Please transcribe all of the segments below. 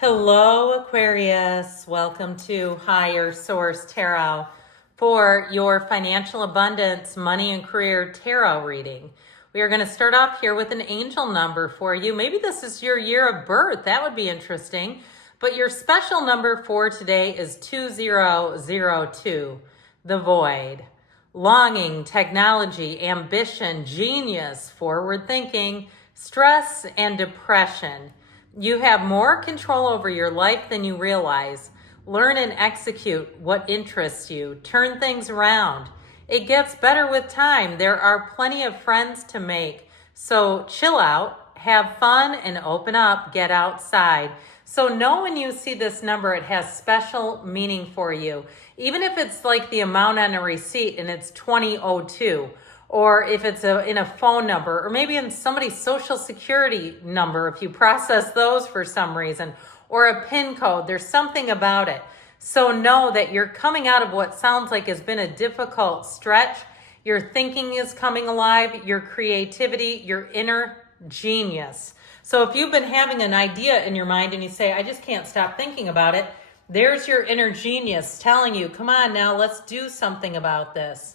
Hello, Aquarius. Welcome to Higher Source Tarot for your financial abundance, money, and career tarot reading. We are going to start off here with an angel number for you. Maybe this is your year of birth. That would be interesting. But your special number for today is 2002, the void. Longing, technology, ambition, genius, forward thinking, stress, and depression. You have more control over your life than you realize. Learn and execute what interests you. Turn things around. It gets better with time. There are plenty of friends to make. So chill out, have fun, and open up. Get outside. So know when you see this number, it has special meaning for you. Even if it's like the amount on a receipt and it's 2002. Or if it's in a phone number, or maybe in somebody's social security number, if you process those for some reason, or a PIN code, there's something about it. So know that you're coming out of what sounds like has been a difficult stretch. Your thinking is coming alive, your creativity, your inner genius. So if you've been having an idea in your mind and you say, I just can't stop thinking about it, there's your inner genius telling you, come on now, let's do something about this.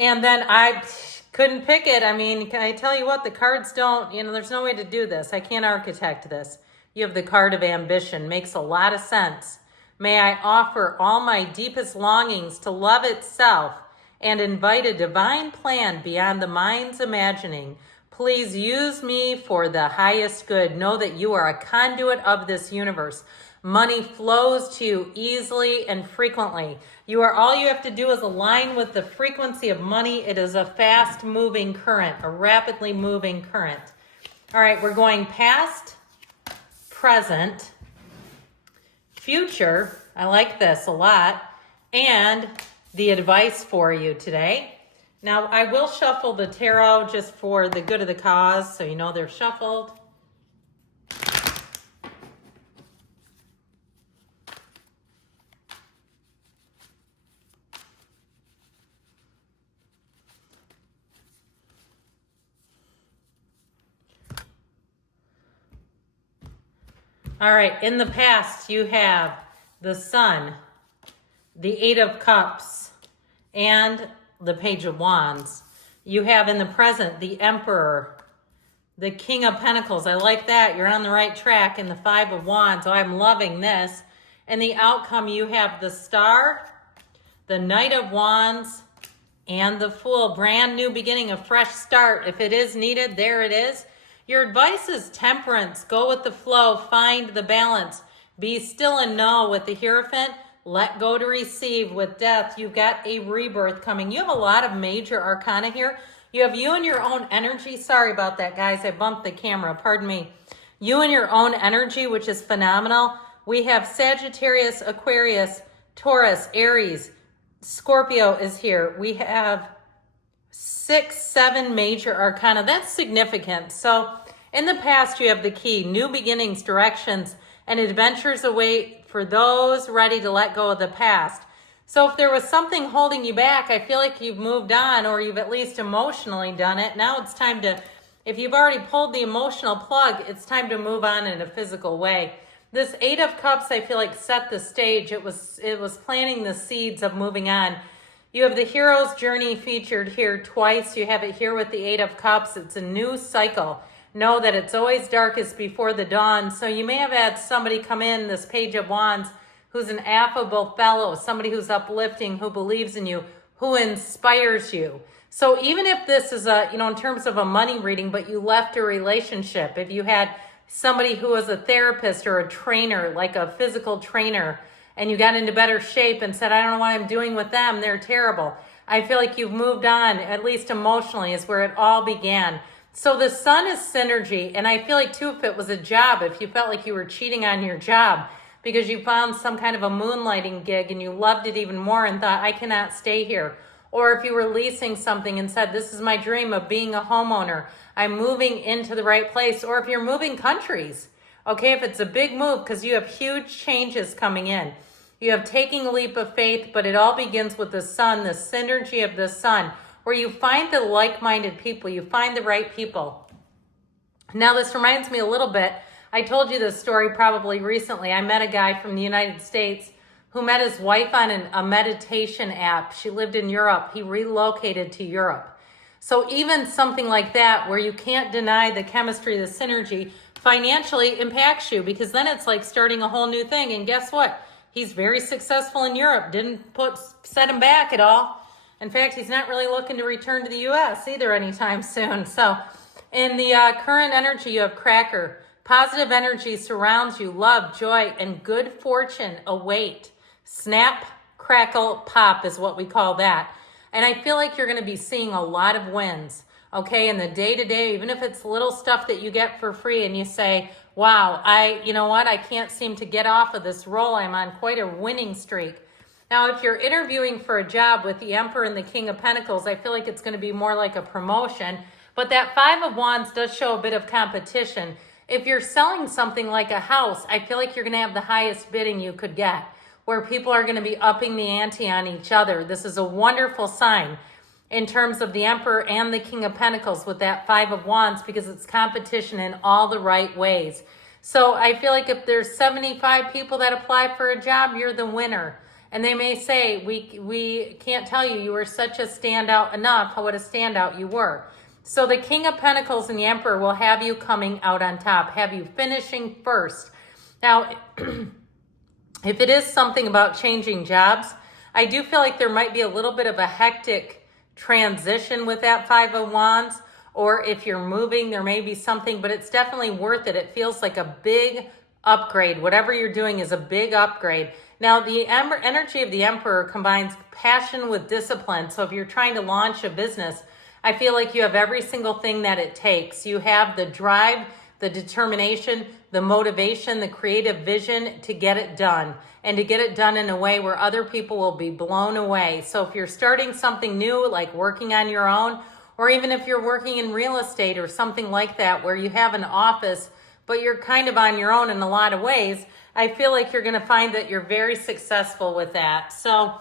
And then I couldn't pick it. I mean, can I tell you what? The cards don't, there's no way to do this. I can't architect this. You have the card of ambition. Makes a lot of sense. May I offer all my deepest longings to love itself and invite a divine plan beyond the mind's imagining. Please use me for the highest good. Know that you are a conduit of this universe. Money flows to you easily and frequently. All you have to do is align with the frequency of money. It is a fast moving current, a rapidly moving current. All right, we're going past, present, future. I like this a lot. And the advice for you today. Now, I will shuffle the tarot just for the good of the cause, so you know they're shuffled. All right, in the past, you have the Sun, the Eight of Cups, and the Page of Wands. You have in the present the Emperor, the King of Pentacles. I like that. You're on the right track. And the Five of Wands. Oh, I'm loving this. And the outcome, you have the Star, the Knight of Wands, and the Fool. Brand new beginning, a fresh start. If it is needed, there it is. Your advice is temperance. Go with the flow. Find the balance. Be still and know with the Hierophant. Let go to receive. With Death, you've got a rebirth coming. You have a lot of major arcana here. You have you and your own energy. Sorry about that, guys. I bumped the camera. Pardon me. You and your own energy, which is phenomenal. We have Sagittarius, Aquarius, Taurus, Aries, Scorpio is here. We have 6, 7 major arcana. That's significant. So in the past, you have the key, new beginnings, directions, and adventures await for those ready to let go of the past. So if there was something holding you back, I feel like you've moved on, or you've at least emotionally done it. Now it's time to, if you've already pulled the emotional plug, it's time to move on in a physical way. This Eight of Cups, I feel like, set the stage. It was planting the seeds of moving on. You have the hero's journey featured here twice. You have it here with the Eight of Cups. It's a new cycle. Know that it's always darkest before the dawn. So you may have had somebody come in, this Page of Wands, who's an affable fellow, somebody who's uplifting, who believes in you, who inspires you. So even if this is in terms of a money reading, but you left a relationship, if you had somebody who was a therapist or a trainer, like a physical trainer, and you got into better shape and said, I don't know what I'm doing with them, they're terrible. I feel like you've moved on, at least emotionally, is where it all began. So the Sun is synergy, and I feel like, too, if it was a job, if you felt like you were cheating on your job because you found some kind of a moonlighting gig and you loved it even more and thought, I cannot stay here. Or if you were leasing something and said, this is my dream of being a homeowner, I'm moving into the right place. Or if you're moving countries, okay, if it's a big move, because you have huge changes coming in. You have taking a leap of faith, but it all begins with the Sun, the synergy of the Sun, where you find the like-minded people, you find the right people. Now, this reminds me a little bit I told you this story probably recently. I met a guy from the United States who met his wife on a meditation app. She lived in Europe. He relocated to Europe. So even something like that, where you can't deny the chemistry, the synergy, financially impacts you, because then it's like starting a whole new thing. And guess what? He's very successful in Europe. Didn't set him back at all. In fact, he's not really looking to return to the U.S. either anytime soon. So in the current energy, you have cracker. Positive energy surrounds you. Love, joy, and good fortune await. Snap, crackle, pop is what we call that. And I feel like you're going to be seeing a lot of wins, okay, in the day-to-day, even if it's little stuff that you get for free and you say, wow, you know what, I can't seem to get off of this roll. I'm on quite a winning streak. Now, if you're interviewing for a job with the Emperor and the King of Pentacles, I feel like it's going to be more like a promotion. But that Five of Wands does show a bit of competition. If you're selling something like a house, I feel like you're going to have the highest bidding you could get, where people are going to be upping the ante on each other. This is a wonderful sign in terms of the Emperor and the King of Pentacles with that Five of Wands, because it's competition in all the right ways. So I feel like if there's 75 people that apply for a job, you're the winner. And they may say, we can't tell you, you were such a standout enough, what a standout you were. So the King of Pentacles and the Emperor will have you coming out on top, have you finishing first. Now, if it is something about changing jobs, I do feel like there might be a little bit of a hectic transition with that Five of Wands, or if you're moving, there may be something, but it's definitely worth it. It feels like a big upgrade. Whatever you're doing is a big upgrade. Now, the energy of the Emperor combines passion with discipline. So if you're trying to launch a business, I feel like you have every single thing that it takes. You have the drive, the determination, the motivation, the creative vision to get it done, and to get it done in a way where other people will be blown away. So if you're starting something new, like working on your own, or even if you're working in real estate or something like that, where you have an office, but you're kind of on your own in a lot of ways, I feel like you're going to find that you're very successful with that. So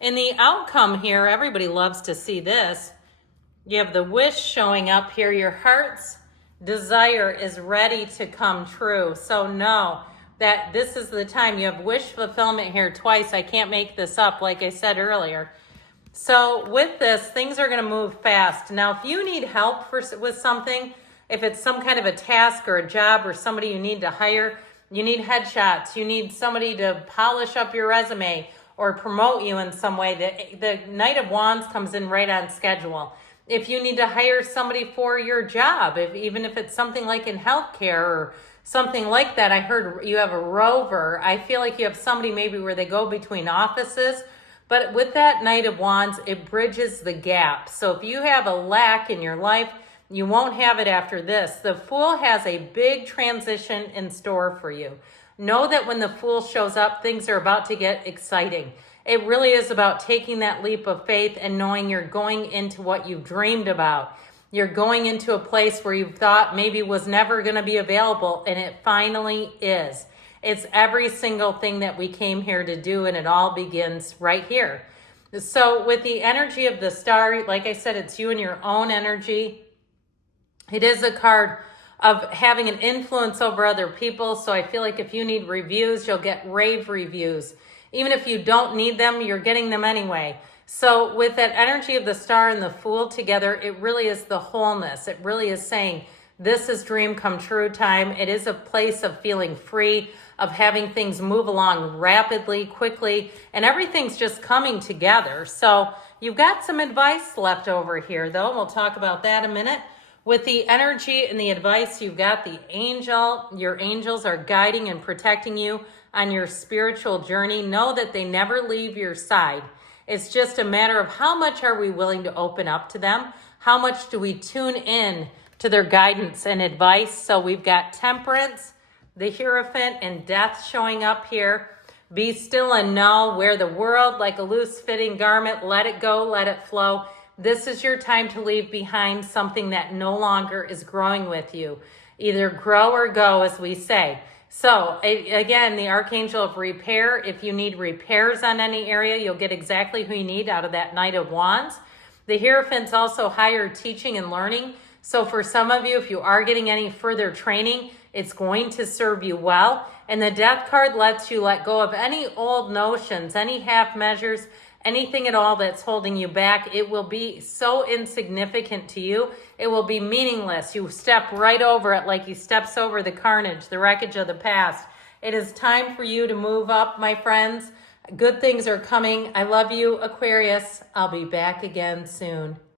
in the outcome here, everybody loves to see this. You have the wish showing up here. Your heart's desire is ready to come true. So know that this is the time. You have wish fulfillment here twice. I can't make this up, like I said earlier. So with this, things are going to move fast. Now, if you need help with something, if it's some kind of a task or a job or somebody you need to hire, you need headshots, you need somebody to polish up your resume or promote you in some way, the Knight of Wands comes in right on schedule. If you need to hire somebody for your job, even if it's something like in healthcare or something like that, I heard you have a rover. I feel like you have somebody maybe where they go between offices, but with that Knight of Wands, it bridges the gap. So if you have a lack in your life, you won't have it after this. The Fool has a big transition in store for you. Know that when the Fool shows up, things are about to get exciting. It really is about taking that leap of faith and knowing you're going into what you've dreamed about. You're going into a place where you thought maybe was never going to be available, and it finally is. It's every single thing that we came here to do, and it all begins right here. So with the energy of the Star, like I said, it's you and your own energy. It is a card of having an influence over other people. So I feel like if you need reviews, you'll get rave reviews. Even if you don't need them, you're getting them anyway. So with that energy of the Star and the Fool together, it really is the wholeness. It really is saying, this is dream come true time. It is a place of feeling free, of having things move along rapidly, quickly, and everything's just coming together. So you've got some advice left over here, though. We'll talk about that in a minute. With the energy and the advice, you've got the angel. Your angels are guiding and protecting you on your spiritual journey. Know that they never leave your side. It's just a matter of how much are we willing to open up to them? How much do we tune in to their guidance and advice? So we've got Temperance, the Hierophant, and Death showing up here. Be still and know, wear the world like a loose fitting garment. Let it go, let it flow. This is your time to leave behind something that no longer is growing with you. Either grow or go, as we say. So again, the Archangel of Repair, if you need repairs on any area, you'll get exactly who you need out of that Knight of Wands. The Hierophant's also higher teaching and learning. So for some of you, if you are getting any further training, it's going to serve you well. And the death card lets you let go of any old notions, any half measures, anything at all that's holding you back. It will be so insignificant to you. It will be meaningless. You step right over it like he steps over the carnage, the wreckage of the past. It is time for you to move up, my friends. Good things are coming. I love you, Aquarius. I'll be back again soon.